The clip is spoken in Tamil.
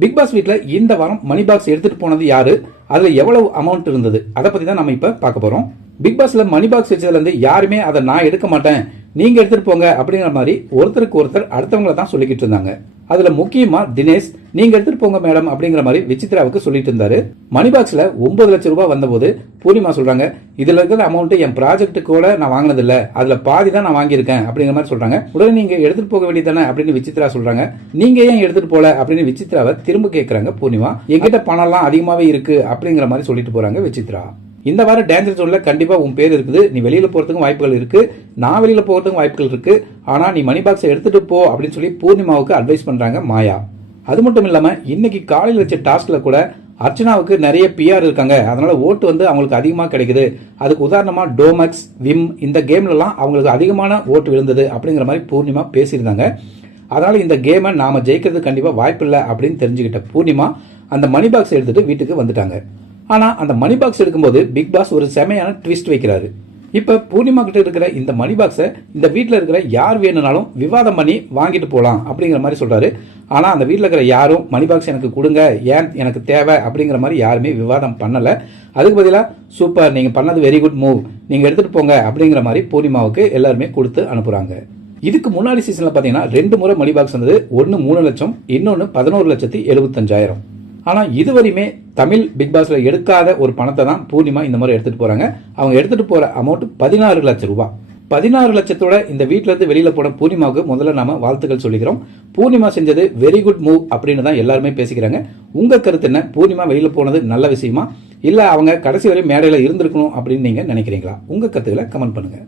பிக் பாஸ் வீட்ல இந்த வாரம் மணி பாக்ஸ் எடுத்துட்டு போனது யாரு, அதுல எவ்வளவு அமௌண்ட் இருந்தது, அதை பத்தி தான் நம்ம இப்ப பார்க்க போறோம். பிக் பாஸ்ல மணி பாக்ஸ் வச்சதுல இருந்து யாருமே அதை நான் எடுக்க மாட்டேன், நீங்க எடுத்துட்டு போங்க அப்படிங்கிற மாதிரி ஒருத்தருக்கு ஒருத்தர் அடுத்தவங்களை தான் சொல்லிக்கிட்டு இருந்தாங்க. அதுல முக்கியமா தினேஷ் நீங்க எடுத்துட்டு போங்க மேடம் அப்படிங்கிற மாதிரி விசித்ராவுக்கு சொல்லிட்டு இருந்தாரு. மணி பாக்ஸ்ல 9 லட்சம் ரூபாய் வந்தபோது பூர்ணிமா சொல்றாங்க, இதுல இருக்கிற அமௌண்ட் என் ப்ராஜெக்ட் கூட நான் வாங்கினது இல்ல, அதுல பாதி தான் நான் வாங்கியிருக்கேன் அப்படிங்கிற மாதிரி சொல்றாங்க. உடனே நீங்க எடுத்துட்டு போக வேண்டியதானே அப்படின்னு விசித்ரா சொல்றாங்க. நீங்க ஏன் எடுத்துட்டு போல அப்படின்னு விசித்ராவை திரும்ப கேட்கறாங்க பூர்ணிமா. என்கிட்ட பணம் எல்லாம் அதிகமாவே இருக்கு அப்படிங்கிற மாதிரி சொல்லிட்டு போறாங்க விசித்ரா. இந்த வாரம் டேஞ்சர் ஜோன்ல கண்டிப்பா உன் பேர் இருக்குது, நீ வெளியில போறதுக்கும் வாய்ப்புகள் இருக்கு, நான் வெளியில போறதுக்கும் வாய்ப்புகள் இருக்கு, ஆனா நீ மணி பாக்ஸை எடுத்துட்டு போ அப்படின்னு சொல்லி பூர்ணிமாவுக்கு அட்வைஸ் பண்றாங்க மாயா. அது மட்டும் இல்லாம இன்னைக்கு காலையில் வச்ச டாஸ்க்ல கூட அர்ச்சனாவுக்கு நிறைய பிஆர் இருக்காங்க, அதனால ஓட்டு அவங்களுக்கு அதிகமா கிடைக்குது, அதுக்கு உதாரணமா டோமக்ஸ் விம் இந்த கேம்ல எல்லாம் அவங்களுக்கு அதிகமான ஓட்டு விழுந்தது அப்படிங்கிற மாதிரி பூர்ணிமா பேசியிருந்தாங்க. அதனால இந்த கேமை நாம ஜெயிக்கிறது கண்டிப்பா வாய்ப்பு இல்லை அப்படின்னு தெரிஞ்சுக்கிட்ட பூர்ணிமா அந்த மணி பாக்ஸ் எடுத்துட்டு வீட்டுக்கு வந்துட்டாங்க. ஆனா அந்த மணி பாக்ஸ் எடுக்கும்போது பிக் பாஸ் ஒரு செமையான ட்விஸ்ட் வைக்கிறாரு. இப்ப பூர்ணிமா கிட்ட இருக்கிற இந்த மணி பாக்ஸை இந்த வீட்டில் இருக்கிற யார் வேணும்னாலும் விவாதம் பண்ணி வாங்கிட்டு போலாம் அப்படிங்கிற மாதிரி சொல்றாரு. ஆனா அந்த வீட்டில் இருக்கிற யாரும் மணி பாக்ஸ் எனக்கு கொடுங்க, ஏன் எனக்கு தேவை அப்படிங்கிற மாதிரி யாருமே விவாதம் பண்ணல. அதுக்கு பதிலாக சூப்பர், நீங்க பண்ணது வெரி குட் மூவ், நீங்க எடுத்துட்டு போங்க அப்படிங்கிற மாதிரி பூர்ணிமாவுக்கு எல்லாருமே கொடுத்து அனுப்புறாங்க. இதுக்கு முன்னாடி சீசன்ல பாத்தீங்கன்னா 2 முறை மணி பாக்ஸ் வந்தது, ஒன்னு 3 லட்சம், இன்னொன்னு 11,75,000. ஆனா இதுவரையுமே தமிழ் பிக் பாஸ்ல எடுக்காத ஒரு பணத்தை தான் பூர்ணிமா இந்த மாதிரி எடுத்துட்டு போறாங்க. அவங்க எடுத்துட்டு போற அமௌண்ட் 16 லட்சம் ரூபாய். 16 லட்சத்தோட இந்த வீட்டுல இருந்து வெளியில போன பூர்ணிமாவுக்கு முதல்ல நாம வாழ்த்துக்கள் சொல்லிக்கிறோம். பூர்ணிமா செஞ்சது வெரி குட் மூவ் அப்படின்னு தான் எல்லாருமே பேசிக்கிறாங்க. உங்க கருத்து என்ன? பூர்ணிமா வெளியில போனது நல்ல விஷயமா, இல்ல அவங்க கடைசி வரை மேடையில இருந்திருக்கணும் அப்படின்னு நீங்க நினைக்கிறீங்களா? உங்க கருத்துக்களை கமெண்ட் பண்ணுங்க.